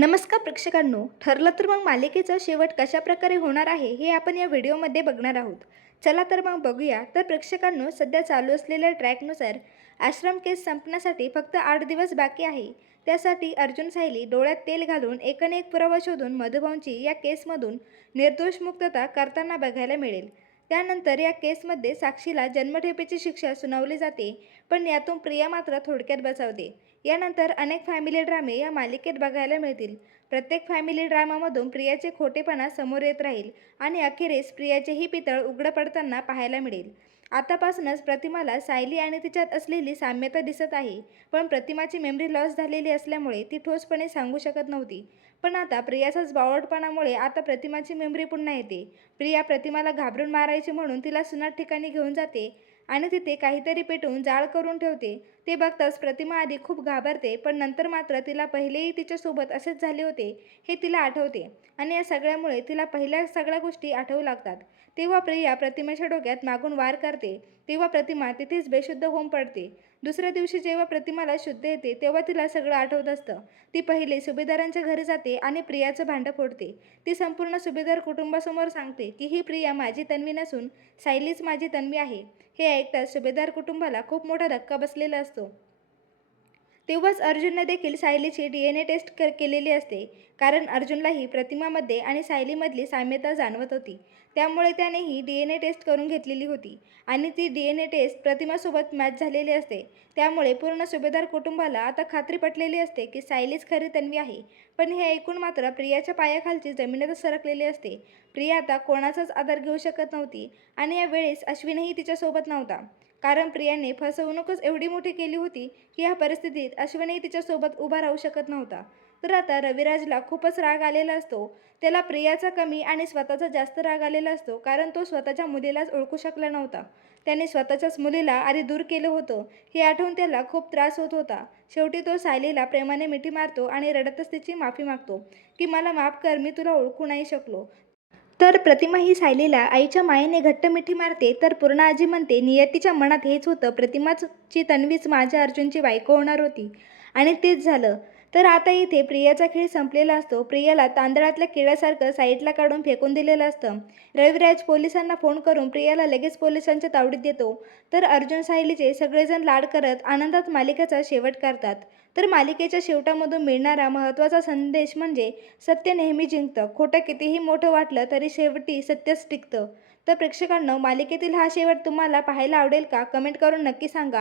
नमस्कार प्रेक्षकांनो, ठरलं तर मग मालिकेचा शेवट कशा प्रकारे होणार आहे हे आपण या व्हिडिओमध्ये बघणार आहोत. चला तर मग बघूया. तर प्रेक्षकांनो, सध्या चालू असलेल्या ट्रॅकनुसार आश्रम केस संपण्यासाठी फक्त 8 दिवस बाकी आहे. त्यासाठी अर्जुन सायली डोळ्यात तेल घालून एकन एक पुरावा शोधून मधुभाऊंची या केसमधून निर्दोष मुक्तता करताना बघायला मिळेल. त्यानंतर या केसमध्ये साक्षीला जन्मठेपेची शिक्षा सुनावली जाते, पण यातून प्रिया मात्र थोडक्यात बचावते. यानंतर अनेक फॅमिली ड्रामे या मालिकेत बघायला मिळतील. प्रत्येक फॅमिली ड्रामामधून प्रियाचे खोटेपणा समोर येत राहील आणि अखेरीस प्रियाचेही पितळ उघडं पडताना पाहायला मिळेल. आतापासूनच प्रतिमाला सायली आणि तिच्यात असलेली साम्यता दिसत आहे, पण प्रतिमाची मेमरी लॉस झालेली असल्यामुळे ती ठोसपणे सांगू शकत नव्हती. पण आता प्रियाचाच बावळटपणामुळे आता प्रतिमाची मेमरी पुन्हा येते. प्रिया प्रतिमाला घाबरून मारायची म्हणून तिला सुनाट ठिकाणी घेऊन जाते आणि तिथे काहीतरी पेटवून जाळ करून ठेवते. ते बघताच प्रतिमा आधी खूप घाबरते, पण नंतर मात्र तिला पहिलेही तिच्यासोबत असेच झाले होते हे तिला आठवते आणि या सगळ्यामुळे तिला पहिल्या सगळ्या गोष्टी आठवू लागतात. तेव्हा प्रिया प्रतिमेच्या डोक्यात मागून वार करते. तेव्हा प्रतिमा तिथेच बेशुद्ध होऊन पडते. दुसऱ्या दिवशी जेव्हा प्रतिमाला शुद्ध येते तेव्हा तिला सगळं आठवत असतं. ती पहिले सुभेदारांच्या घरी जाते आणि प्रियाचं भांडं फोडते. ती संपूर्ण सुभेदार कुटुंबासमोर सांगते की ही प्रिया माझी तन्वी नसून सायलीच माझी तन्वी आहे. हे ऐकताच सुभेदार कुटुंबाला खूप मोठा धक्का बसलेला असतो. तेव्हाच अर्जुनने देखील सायलीची DNA टेस्ट केलेली असते, कारण अर्जुनलाही प्रतिमामध्ये आणि सायलीमधली साम्यता जाणवत होती. त्यामुळे त्यानेही DNA टेस्ट करून घेतलेली होती आणि ती DNA टेस्ट प्रतिमासोबत मॅच झालेली असते. त्यामुळे पूर्ण सुभेदार कुटुंबाला आता खात्री पटलेली असते की सायलीच खरी तन्वी आहे. पण हे ऐकून मात्र प्रियाच्या पायाखालची जमीनच सरकलेली असते. प्रिया आता कोणाचाच आधार घेऊ शकत नव्हती आणि यावेळेस अश्विनही तिच्यासोबत नव्हता. कारण प्रियाने फसवणूकच एवढी मोठी केली होती की या परिस्थितीत अश्विनही तिच्यासोबत उभा राहू शकत नव्हता. तर आता रविराजला खूपच राग आलेला असतो. त्याला प्रियाचा कमी आणि स्वतःचा जास्त राग आलेला असतो, कारण तो स्वतःच्या मुलीलाच ओळखू शकला नव्हता. त्याने स्वतःच्याच मुलीला आधी दूर केलं होतं हे आठवून त्याला खूप त्रास होत होता. शेवटी तो सायलीला प्रेमाने मिठी मारतो आणि रडतच तिची माफी मागतो की मला माफ कर, मी तुला ओळखू नाही शकलो. तर प्रतिमा ही सायलीला आईच्या मायेने घट्ट मिठी मारते. तर पूर्णा आजी म्हणते नियतीच्या मनात हेच होतं, प्रतिमाची तन्वीच माझ्या अर्जुनची बायको होणार होती आणि तेच झालं. तर आता इथे प्रियाचा खेळ संपलेला असतो. प्रियाला तांदळातल्या किड्यासारखं साईडला काढून फेकून दिलेलं असतं. रविराज पोलिसांना फोन करून प्रियाला लगेच पोलिसांच्या तावडीत देतो. तर अर्जुन सायलीचे सगळेजण लाड करत आनंदात मालिकेचा शेवट करतात. तर मालिकेच्या शेवटामधून मिळणारा महत्त्वाचा संदेश म्हणजे सत्य नेहमी जिंकतं. खोटं कितीही मोठं वाटलं तरी शेवटी सत्यच टिकतं. तर प्रेक्षकांनो, मालिकेतील हा शेवट तुम्हाला पाहायला आवडेल का? कमेंट करून नक्की सांगा.